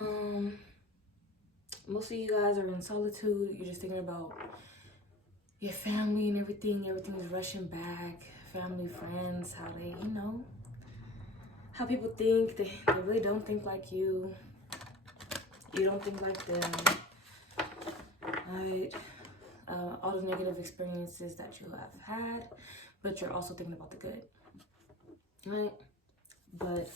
Um, Most of you guys are in solitude. You're just thinking about your family and everything. Everything's rushing back. Family, friends, how they, how people think. They really don't think like you. You don't think like them. Right? All the negative experiences that you have had, but you're also thinking about the good. Right? But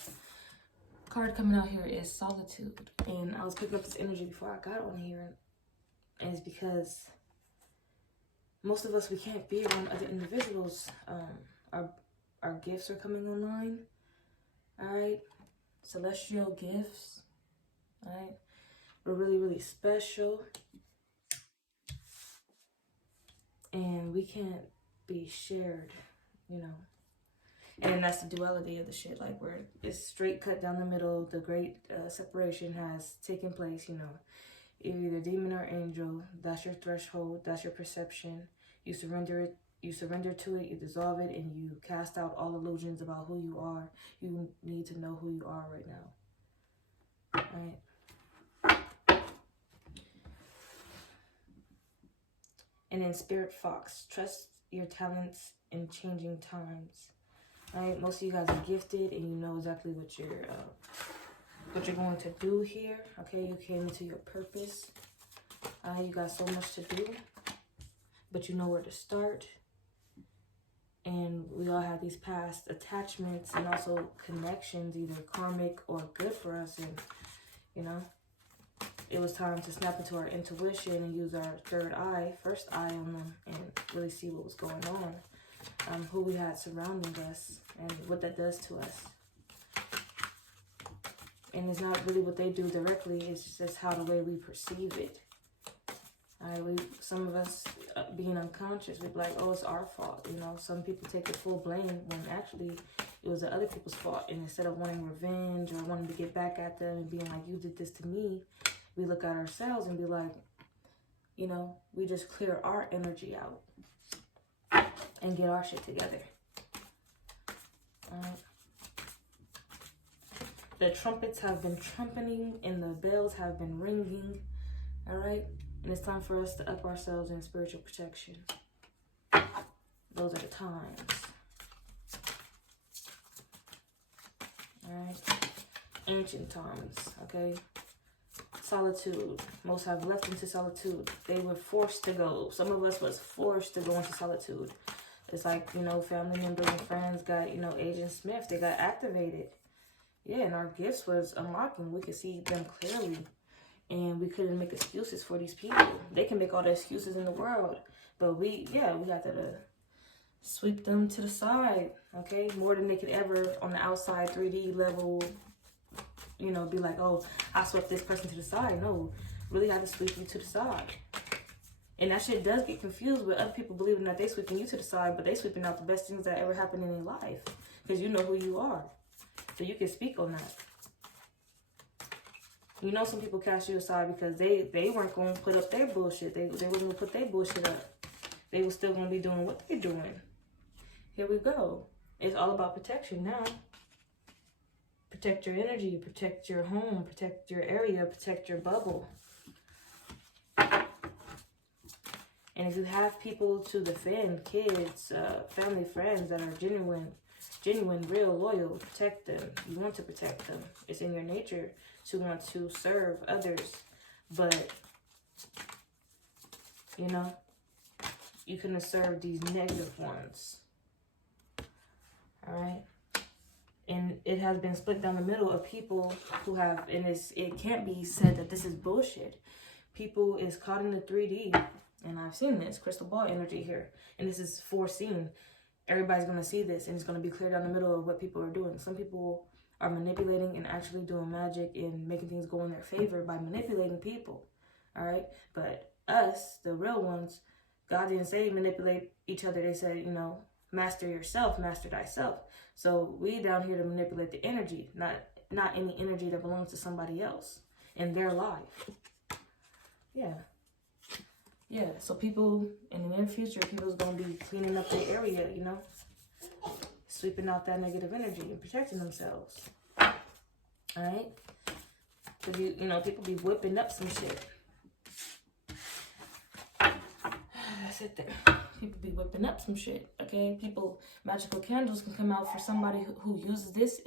card coming out here is solitude. And I was picking up this energy before I got on here. And it's because most of us, we can't be around other individuals. Our gifts are coming online. All right? Celestial gifts. All right? We're really, really special. And we can't be shared, And that's the duality of the shit. Like, it's straight cut down the middle. The great separation has taken place, You're either demon or angel. That's your threshold. That's your perception. You surrender it. You surrender to it. You dissolve it, and you cast out all illusions about who you are. You need to know who you are right now. Right? And in Spirit Fox, trust your talents in changing times. Right? Most of you guys are gifted, and you know exactly what you're going to do here. Okay, you came into your purpose. You got so much to do, but you know where to start. And we all have these past attachments and also connections, either karmic or good for us. And it was time to snap into our intuition and use our first eye on them, and really see what was going on, who we had surrounding us, and what that does to us. And it's not really what they do directly, it's just how the way we perceive it. Some of us, being unconscious, we'd be like, oh, it's our fault. Some people take the full blame when actually it was the other people's fault. And instead of wanting revenge or wanting to get back at them and being like, you did this to me, we look at ourselves and be like, we just clear our energy out and get our shit together. The trumpets have been trumpeting and the bells have been ringing. All right? And it's time for us to up ourselves in spiritual protection. Those are the times. All right? Ancient times, okay? Solitude. Most have left into solitude. They were forced to go. Some of us was forced to go into solitude. It's like, family members and friends got, Agent Smith. They got activated. Yeah, and our gifts was unlocking. We could see them clearly. And we couldn't make excuses for these people. They can make all the excuses in the world. But we had to sweep them to the side, okay? More than they could ever on the outside 3D level, be like, oh, I swept this person to the side. No, really had to sweep you to the side. And that shit does get confused with other people believing that they sweeping you to the side, but they sweeping out the best things that ever happened in their life. Because you know who you are. So you can speak on that. Some people cast you aside because they weren't going to put up their bullshit. They wasn't going to put their bullshit up. They were still going to be doing what they're doing. Here we go. It's all about protection now. Protect your energy, protect your home, protect your area, protect your bubble. And if you have people to defend, kids, family, friends that are genuine, real, loyal, protect them. You want to protect them. It's in your nature to want to serve others. But, you couldn't serve these negative ones. All right? And it has been split down the middle of people who have, and it can't be said that this is bullshit. People is caught in the 3D, and I've seen this, crystal ball energy here, and this is foreseen. Everybody's going to see this, and it's going to be clear down the middle of what people are doing. Some people are manipulating and actually doing magic and making things go in their favor by manipulating people, all right? But us, the real ones, God didn't say manipulate each other. They said, master yourself, master thyself. So we down here to manipulate the energy, not any energy that belongs to somebody else in their life. Yeah, so people in the near future, people's going to be cleaning up their area, sweeping out that negative energy and protecting themselves. All right? Because, you know, people be whipping up some shit. That's it there. People be whipping up some shit, okay? Magical candles can come out for somebody who uses this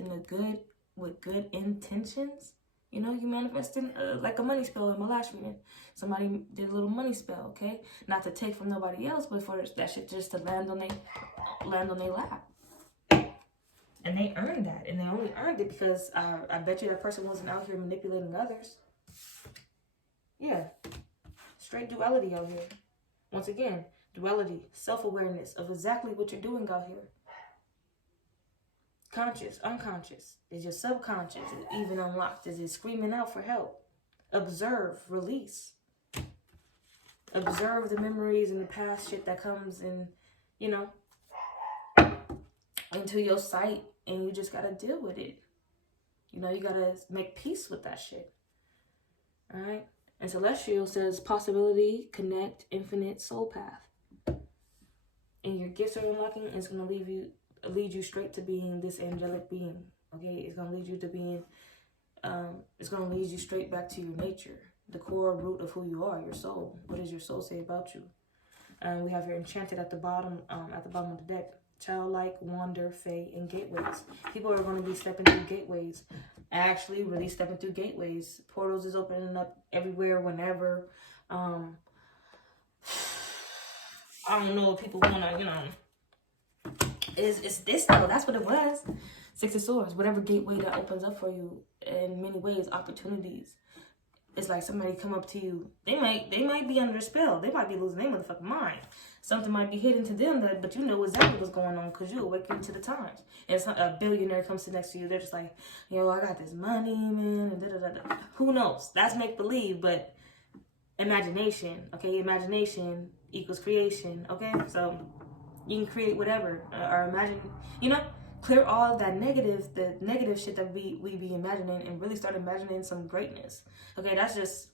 with good intentions. You know, you manifesting like a money spell in my last reading. Somebody did a little money spell, okay? Not to take from nobody else, but for that shit just to land on their lap. And they earned that. And they only earned it because I bet you that person wasn't out here manipulating others. Yeah. Straight duality out here. Once again, duality, self-awareness of exactly what you're doing out here. Conscious, unconscious. Is your subconscious even unlocked? Is it screaming out for help? Observe, release. Observe the memories and the past shit that comes in, you know, into your sight, and you just gotta deal with it. You know, you gotta make peace with that shit. All right? And Celestial says possibility, connect, infinite soul path. And your gifts are unlocking, and it's going to lead you straight to being this angelic being. Okay? It's going to lead you to being, it's going to lead you straight back to your nature, the core root of who you are, your soul. What does your soul say about you? And we have here Enchanted at the bottom of the deck. Childlike, wonder, fae, and gateways. People are going to be stepping through gateways. Actually, really stepping through gateways. Portals is opening up everywhere, whenever. I don't know if people want to, you know. It's this though. That's what it was. Six of Swords. Whatever gateway that opens up for you in many ways, opportunities. It's like somebody come up to you. They might be under a spell. They might be losing their motherfucking mind. Something might be hidden to them, but you know exactly what's going on because you awaken to the times. And a billionaire comes to next to you. They're just like, yo, I got this money, man. And da-da-da-da. Who knows? That's make-believe, but imagination, okay? Imagination equals creation, okay? So you can create whatever or imagine, you know? Clear all of that the negative shit that we be imagining and really start imagining some greatness. Okay, that's just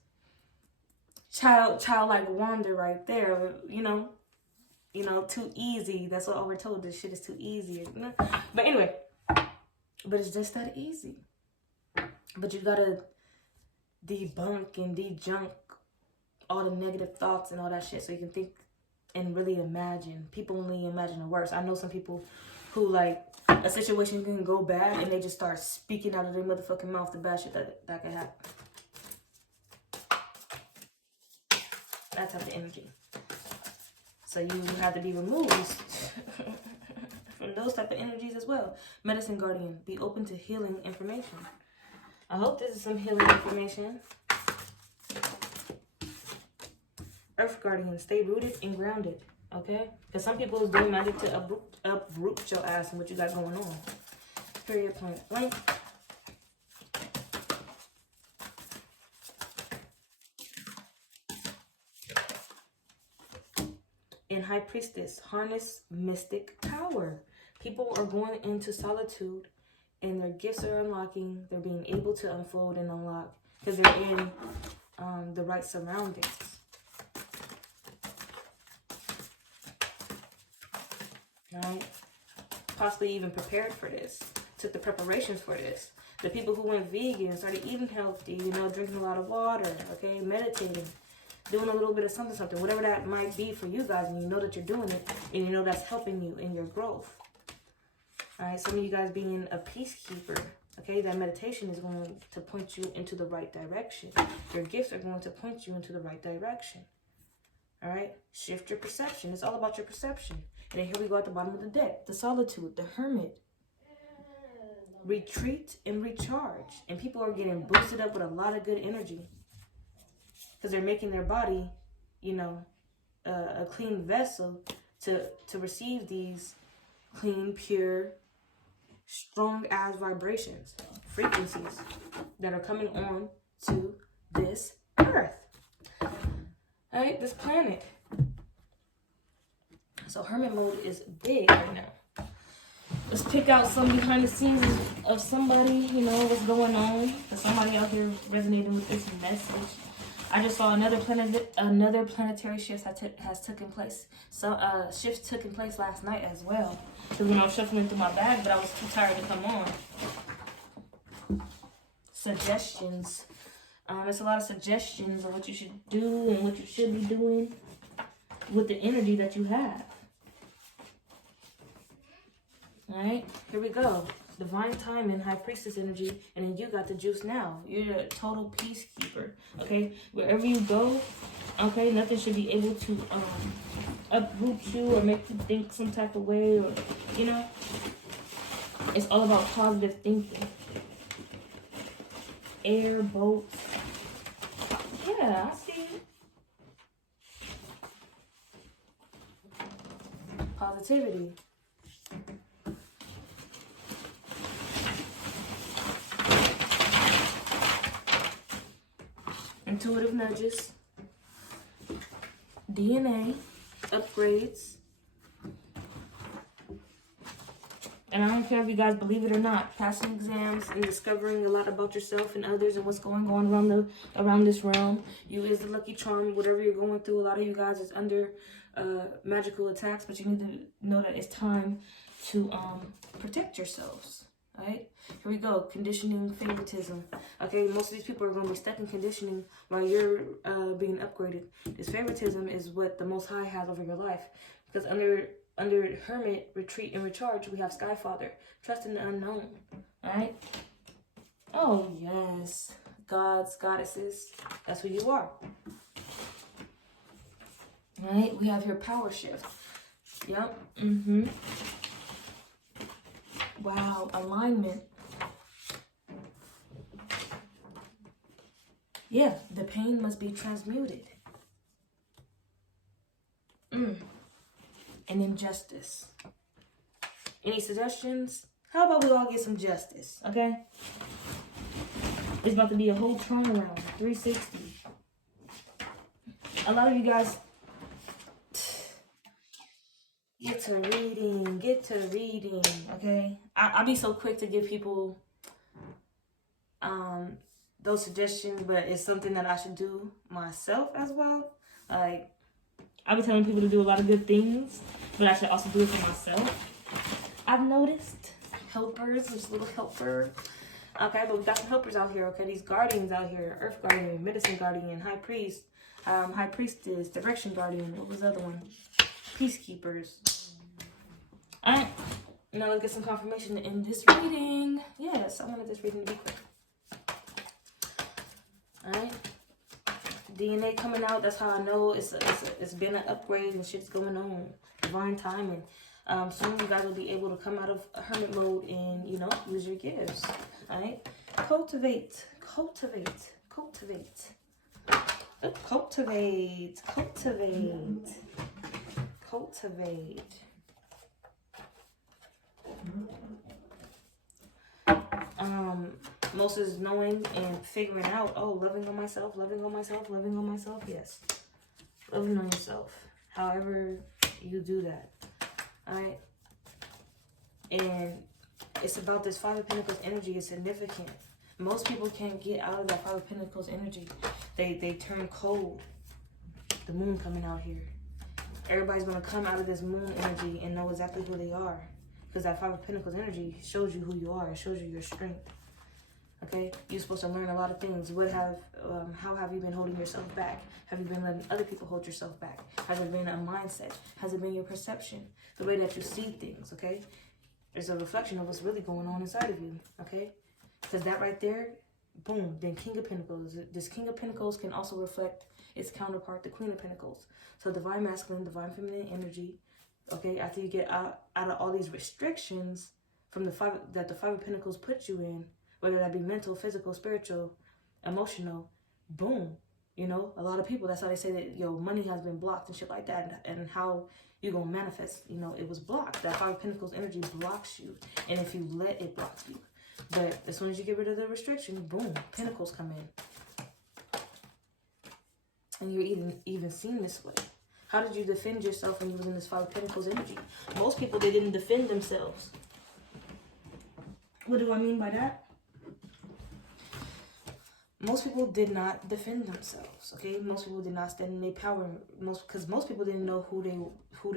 childlike wonder right there, you know, too easy. That's what we're told. This shit is too easy. You know? But anyway, but it's just that easy. But you gotta debunk and dejunk all the negative thoughts and all that shit so you can think and really imagine. People only imagine the worst. I know some people who, like, a situation can go bad and they just start speaking out of their motherfucking mouth the bad shit that can happen. That type of energy. So you have to be removed from those type of energies as well. Medicine Guardian, be open to healing information. I hope this is some healing information. Earth Guardian, stay rooted and grounded. Okay? Because some people is doing magic to uproot your ass and what you got going on. Period, point blank. And High Priestess, harness mystic power. People are going into solitude and their gifts are unlocking. They're being able to unfold and unlock because they're in the right surroundings. Right? Possibly even prepared for this. Took the preparations for this. The people who went vegan, started eating healthy, you know, drinking a lot of water, okay, meditating, doing a little bit of something, whatever that might be for you guys, and you know that you're doing it, and you know that's helping you in your growth. All right, some of you guys being a peacekeeper, okay, that meditation is going to point you into the right direction. Your gifts are going to point you into the right direction. All right, shift your perception. It's all about your perception. And then here we go at the bottom of the deck. The Solitude, the Hermit. Retreat and recharge. And people are getting boosted up with a lot of good energy. Because they're making their body, you know, a clean vessel to receive these clean, pure, strong-ass vibrations, frequencies that are coming on to this earth. All right, this planet. So hermit mode is big right now. Let's pick out some behind the scenes of somebody, you know, what's going on. Because somebody out here resonating with this message. I just saw another planetary shift has taken place. So shifts taking place last night as well. Because when I was shuffling through my bag, but I was too tired to come on. Suggestions. It's a lot of suggestions of what you should do and what you should be doing with the energy that you have. Alright, here we go. Divine timing, high priestess energy, and then you got the juice now. You're a total peacekeeper. Okay, wherever you go, okay, nothing should be able to uproot you or make you think some type of way, or you know, it's all about positive thinking. Air, boats. Yeah, I see it. Positivity. Intuitive nudges. DNA. Upgrades. And I don't care if you guys believe it or not, passing exams and discovering a lot about yourself and others and what's going on around this realm. You is the lucky charm. Whatever you're going through, a lot of you guys is under magical attacks, but you need to know that it's time to protect yourselves. Right? Here we go. Conditioning, favoritism. Okay, most of these people are going to be stuck in conditioning while you're being upgraded. This favoritism is what the Most High has over your life. Because under Hermit, Retreat, and Recharge, we have Skyfather. Trust in the unknown. Alright? Oh, yes. Gods, goddesses. That's who you are. Alright? We have your power shift. Yep. Wow. Alignment. Yeah. The pain must be transmuted. And injustice. Any suggestions? How about we all get some justice, okay? It's about to be a whole turnaround, 360. A lot of you guys, get to reading, okay? I'll be so quick to give people those suggestions, but it's something that I should do myself as well. Like, I've been telling people to do a lot of good things, but I should also do it for myself. I've noticed helpers, this little helper. Okay, but we got some helpers out here, okay? These guardians out here, Earth Guardian, Medicine Guardian, High Priest, High Priestess, Direction Guardian, what was the other one? Peacekeepers. Alright, now let's get some confirmation in this reading. Yes, I wanted this reading to be quick. Alright. DNA coming out, that's how I know it's been an upgrade and shit's going on. Divine timing. Soon you guys will be able to come out of hermit mode and, you know, use your gifts. Alright? Cultivate. Most is knowing and figuring out, oh, loving on myself, yes. Loving on yourself. However you do that. Alright? And it's about this Five of Pentacles energy is significant. Most people can't get out of that Five of Pentacles energy. They turn cold. The moon coming out here. Everybody's going to come out of this moon energy and know exactly who they are. Because that Five of Pentacles energy shows you who you are. It shows you your strength. Okay? You're supposed to learn a lot of things. How have you been holding yourself back? Have you been letting other people hold yourself back? Has it been a mindset? Has it been your perception? The way that you see things, okay? It's a reflection of what's really going on inside of you, okay? Because that right there, boom, then King of Pentacles. This King of Pentacles can also reflect its counterpart, the Queen of Pentacles. So divine masculine, divine feminine energy, okay? After you get out of all these restrictions from the Five of Pentacles put you in, whether that be mental, physical, spiritual, emotional, boom. You know, a lot of people, that's how they say that, yo, money has been blocked and shit like that. And how you gonna manifest, you know, it was blocked. That Five of Pentacles energy blocks you. And if you let it block you. But as soon as you get rid of the restriction, boom, Pentacles come in. And you're even seen this way. How did you defend yourself when you was in this Five of Pentacles energy? Most people, they didn't defend themselves. What do I mean by that? Most people did not defend themselves, okay? Most people did not stand in their power. Because most people didn't know who they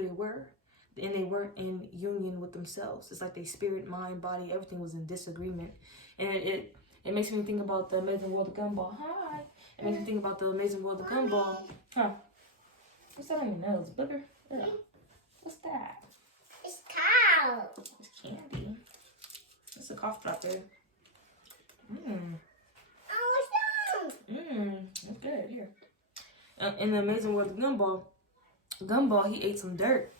were. And they weren't in union with themselves. It's like their spirit, mind, body, everything was in disagreement. And it makes me think about the Amazing World of Gumball. Hi! It makes me think about the Amazing World of Gumball. Huh? What's that on your nose, booger? Ugh. What's that? It's cow. It's candy. It's a cough drop there. Mmm. Oh, it's That's good. Here. In the Amazing World of Gumball, he ate some dirt.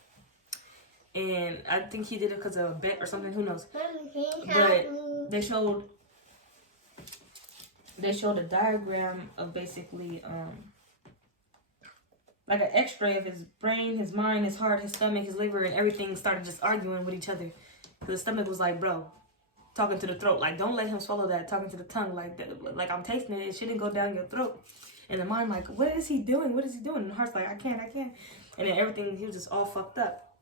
And I think he did it because of a bet or something. Who knows? But they showed a diagram of basically like an X-ray of his brain, his mind, his heart, his stomach, his liver, and everything started just arguing with each other. The stomach was like, bro, talking to the throat, like, don't let him swallow that. Talking to the tongue, like I'm tasting it. It shouldn't go down your throat. And the mind, like, what is he doing? What is he doing? And the heart's like, I can't. And then everything, he was just all fucked up.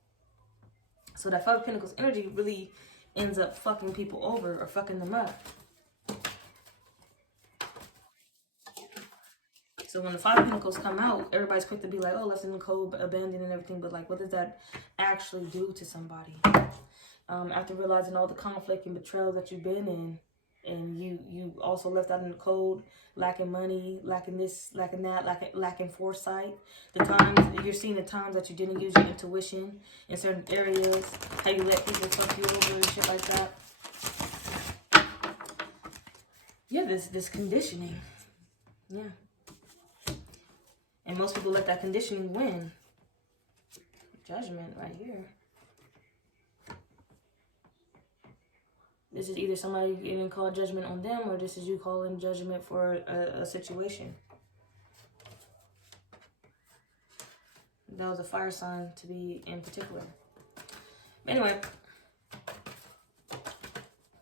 So that Five of Pentacles energy really ends up fucking people over or fucking them up. So when the Five of Pentacles come out, everybody's quick to be like, oh, left in the cold, abandoned and everything. But like, what does that actually do to somebody? After realizing all the conflict and betrayal that you've been in, and you also left out in the cold, lacking money, lacking this, lacking that, lacking foresight. The times, you're seeing the times that you didn't use your intuition in certain areas, how you let people fuck you over and shit like that. Yeah, this conditioning. Yeah. And most people let that conditioning win. Judgment right here. This is either somebody getting called judgment on them, or this is you calling judgment for a situation. That was a fire sign to be in particular. Anyway.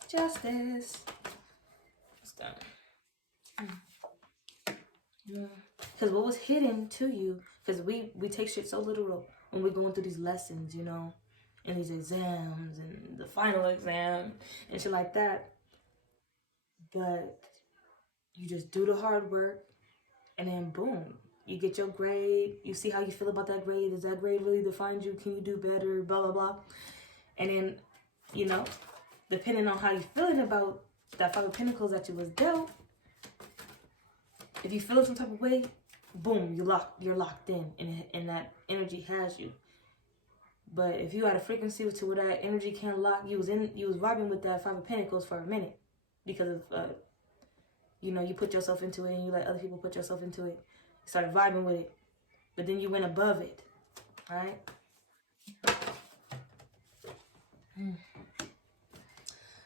Justice. It's done. Because what was hidden to you, because we take shit so literal when we're going through these lessons, you know, and these exams and the final exam and shit like that. But you just do the hard work and then boom, you get your grade. You see how you feel about that grade. Does that grade really define you? Can you do better? Blah, blah, blah. And then, you know, depending on how you're feeling about that Five of Pentacles that you was dealt, if you feel some type of way, boom, you're locked in, and that energy has you. But if you had a frequency to where that energy can't lock, you was vibing with that Five of Pentacles for a minute because of you know, you put yourself into it and you let other people put yourself into it. You started vibing with it, but then you went above it, right?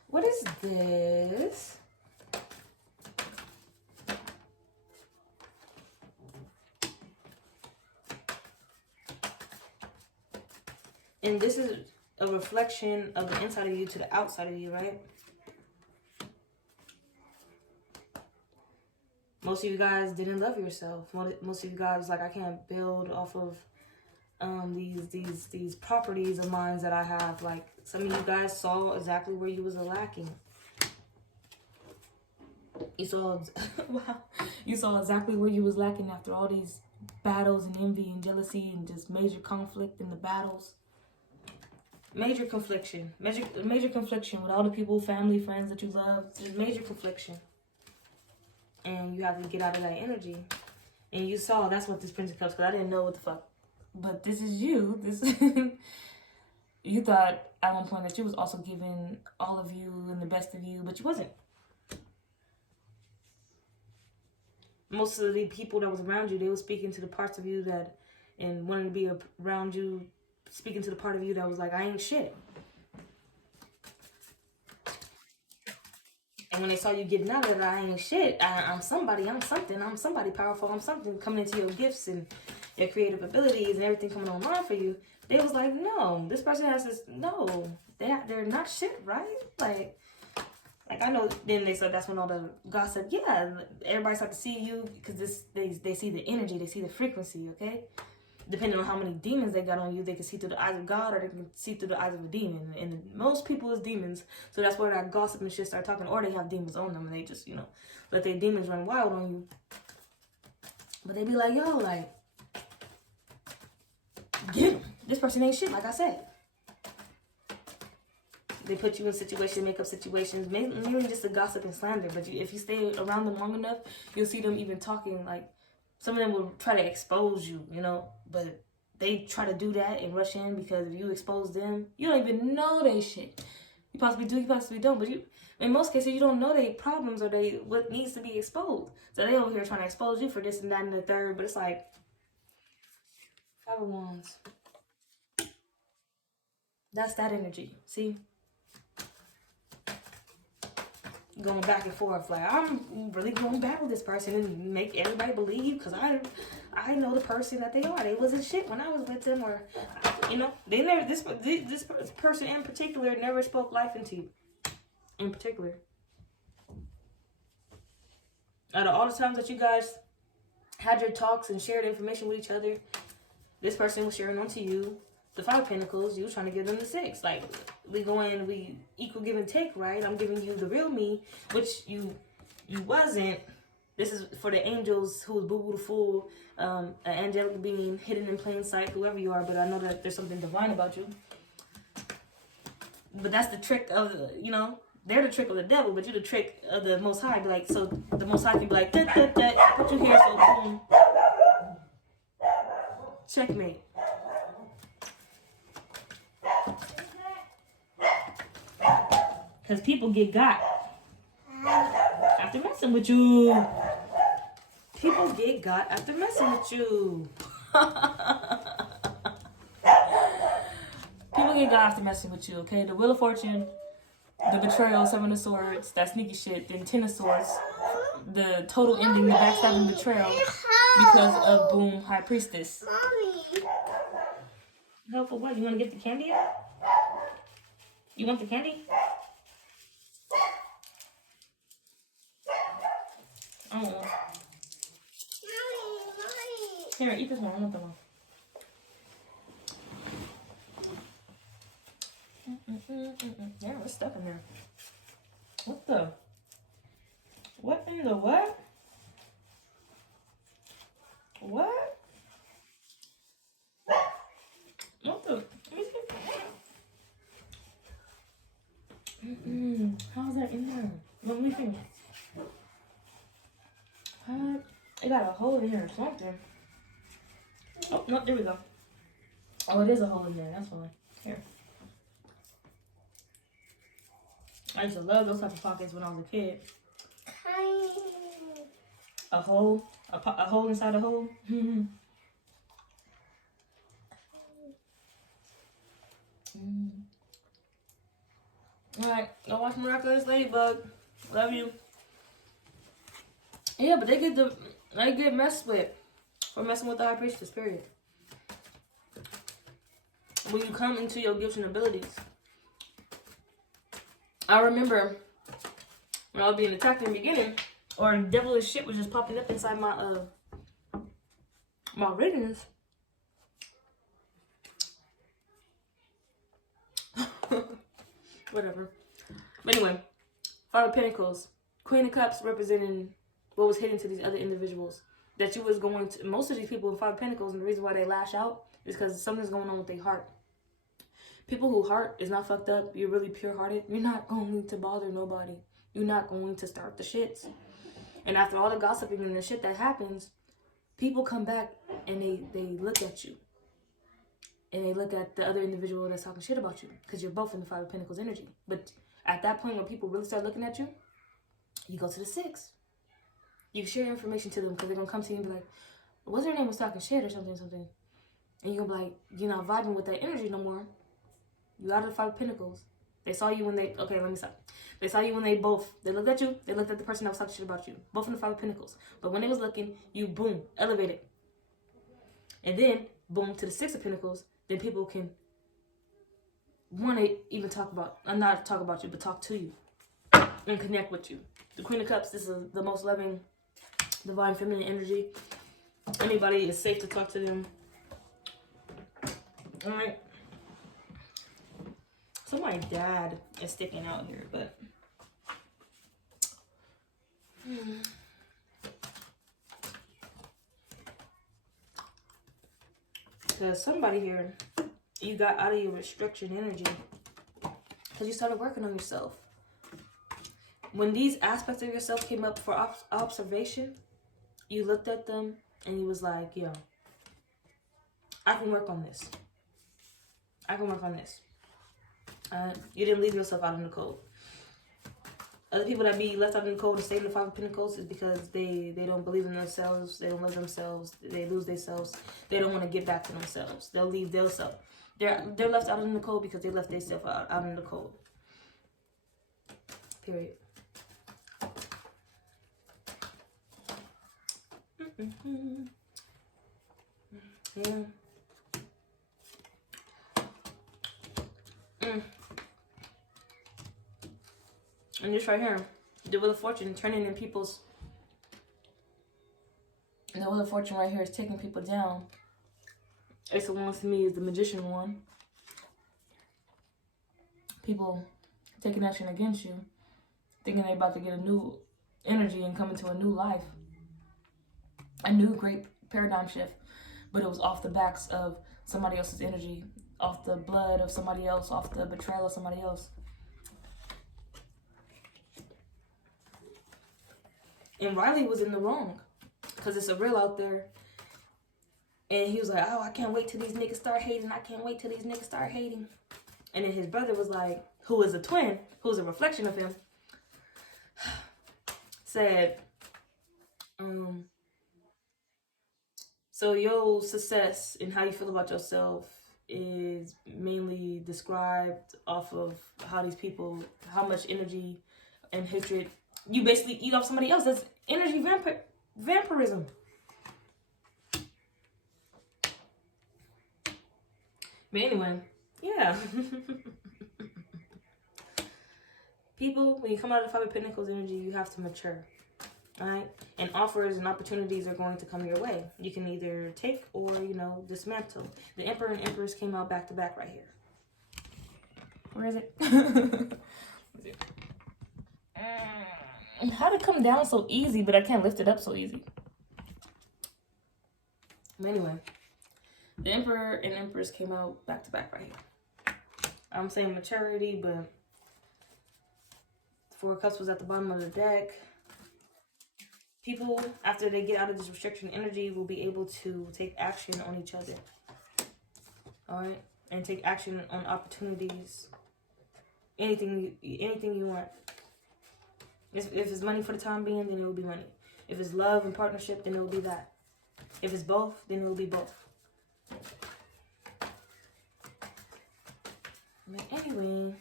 What is this? And this is a reflection of the inside of you to the outside of you, right? Most of you guys didn't love yourself. Most of you guys like, I can't build off of these properties of mine that I have. Like, some of you guys saw exactly where you was lacking. You saw wow. You saw exactly where you was lacking after all these battles and envy and jealousy and just major conflict in the battles. Major confliction with all the people, family, friends that you love. Just major confliction. And you have to get out of that energy. And you saw, that's what this Prince of Cups, because I didn't know what the fuck. But this is you. You thought at one point that you was also giving all of you and the best of you, but you wasn't. Most of the people that was around you, they were speaking to the parts of you that, and wanting to be around you, speaking to the part of you that was like, I ain't shit. And when they saw you getting out of it, I ain't shit. I'm somebody, I'm something, I'm somebody powerful, I'm something, coming into your gifts and your creative abilities and everything coming online for you, they was like, no, this person has this, no, they're not shit, right? Like I know, then they said that's when all the gossip, yeah, everybody start to see you because they see the energy, they see the frequency, okay? Depending on how many demons they got on you, they can see through the eyes of God or they can see through the eyes of a demon. And most people is demons. So that's where that gossip and shit start talking. Or they have demons on them and they just, you know, let their demons run wild on you. But they be like, yo, like, get him. This person ain't shit, like I said. They put you in situations, make up situations, mainly just to gossip and slander. But if you stay around them long enough, you'll see them even talking. Like, some of them will try to expose you, you know, but they try to do that and rush in because if you expose them, you don't even know they shit. You possibly do, you possibly don't, but in most cases, you don't know they problems or what needs to be exposed. So they over here trying to expose you for this and that and the third, but it's like, Five of Wands. That's that energy, see? Going back and forth, like, I'm really going to battle this person and make everybody believe, because I know the person that they are. They wasn't shit when I was with them, or, you know, they never, this person in particular never spoke life into you, in particular. Out of all the times that you guys had your talks and shared information with each other, this person was sharing onto you the Five of Pentacles. You were trying to give them the Six. Like, we equal give and take, right? I'm giving you the real me, which you wasn't. This is for the angels who is boo-boo the fool, an angelic being hidden in plain sight, whoever you are, but I know that there's something divine about you. But that's the trick of, you know, they're the trick of the devil, but you're the trick of the Most High. Be like, so the Most High can be like, put you here, so boom. Checkmate. Because people get got after messing with you. People get got after messing with you. People get got after messing with you, okay? The Wheel of Fortune, the betrayal, Seven of Swords, that sneaky shit, then Ten of Swords, the total ending, the backstabbing betrayal, because of boom, High Priestess. Mommy. Help for what? You want to get the candy? You want the candy? I don't want it. Here, eat this one. I want that one. Yeah, what's stuck in there? What the? What in the what? What? What the? How's that in there? Let me think. What? It got a hole in here or something. Oh, no, there we go. Oh, it is a hole in there. That's why. Here. I used to love those type of pockets when I was a kid. A hole? A hole inside a hole? Alright, go watch Miraculous Ladybug. Love you. Yeah, but they get messed with for messing with the High Priestess, period. When you come into your gifts and abilities. I remember when I was being attacked in the beginning, or devilish shit was just popping up inside my my readings. Whatever. But anyway, Five of Pentacles, Queen of Cups representing what was hidden to these other individuals. That you was going to, most of these people in Five of Pentacles, and the reason why they lash out is because something's going on with their heart. People whose heart is not fucked up, you're really pure-hearted, you're not going to bother nobody. You're not going to start the shits. And after all the gossiping and the shit that happens, people come back and they look at you. And they look at the other individual that's talking shit about you. Because you're both in the Five of Pentacles energy. But at that point when people really start looking at you, you go to the Six. You share your information to them because they're going to come to you and be like, what's her name was talking shit or something. And you're going to be like, you're not vibing with that energy no more. You out of the Five of Pentacles. They saw you when they, okay, let me stop. They saw you when they looked at you, they looked at the person that was talking shit about you. Both in the Five of Pentacles. But when they was looking, you, boom, elevated. And then, boom, to the Six of Pentacles, then people can want to even talk about, not talk about you, but talk to you. And connect with you. The Queen of Cups, this is the most loving, divine feminine energy. Anybody is safe to talk to them. Alright. So my dad is sticking out here, but because somebody here, you got out of your restriction energy. Because you started working on yourself. When these aspects of yourself came up for observation, you looked at them and you was like, yo, I can work on this. I can work on this. You didn't leave yourself out in the cold. Other people that be left out in the cold and stay in the Five of Pentacles is because they don't believe in themselves. They don't love themselves. They lose themselves. They don't want to get back to themselves. They'll leave their self. They're left out in the cold because they left themselves out in the cold. Period. Yeah. And this right here, the Wheel of Fortune turning in people's... The Wheel of Fortune right here is taking people down. Ace of Wands to me is the Magician one. People taking action against you, thinking they're about to get a new energy and come into a new life. A new great paradigm shift. But it was off the backs of somebody else's energy, off the blood of somebody else, off the betrayal of somebody else. And Riley was in the wrong, because it's a real out there. And he was like, oh, I can't wait till these niggas start hating. I can't wait till these niggas start hating. And then his brother was like, who is a twin, who's a reflection of him, said, so your success and how you feel about yourself is mainly described off of how these people, how much energy and hatred you basically eat off somebody else. That's energy vampirism. But anyway, yeah. People, when you come out of the Five of Pentacles energy, you have to mature. Alright? And offers and opportunities are going to come your way. You can either take or, dismantle. The Emperor and Empress came out back to back right here. Where is it? How did it come down so easy, but I can't lift it up so easy? But anyway, the Emperor and Empress came out back to back right here. I'm saying maturity, but Four of Cups was at the bottom of the deck. People, after they get out of this restriction energy, will be able to take action on each other. Alright? And take action on opportunities. Anything you want. If it's money for the time being, then it will be money. If it's love and partnership, then it will be that. If it's both, then it will be both. But anyway,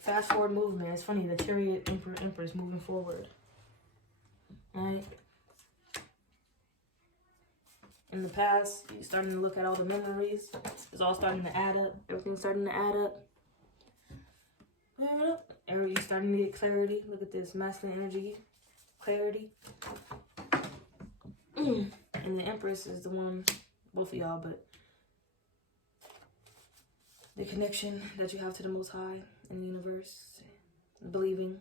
fast forward movement. It's funny, the Chariot Emperor Empress moving forward. Right? In the past, you're starting to look at all the memories. It's all starting to add up. Everything's starting to add up. Everybody's starting to get clarity. Look at this masculine energy, clarity. And the Empress is the one, both of y'all, but the connection that you have to the Most High in the universe, believing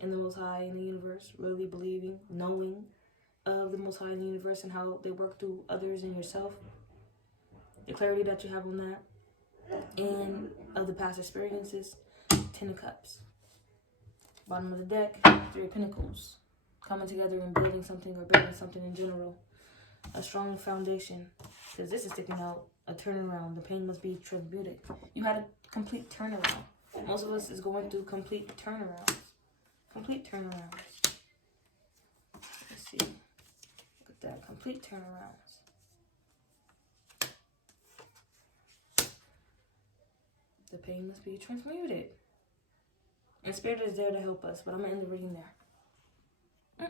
in the Most High in the universe, really believing, knowing of the Most High in the universe and how they work through others and yourself. The clarity that you have on that, and of the past experiences. 10 of Cups. Bottom of the deck, 3 of Pentacles. Coming together and building something or building something in general. A strong foundation. Because this is sticking out. A turnaround. The pain must be transmuted. You had a complete turnaround. Most of us is going through complete turnarounds. Complete turnarounds. Let's see. Look at that. Complete turnarounds. The pain must be transmuted. And Spirit is there to help us, but I'm going to end the reading there.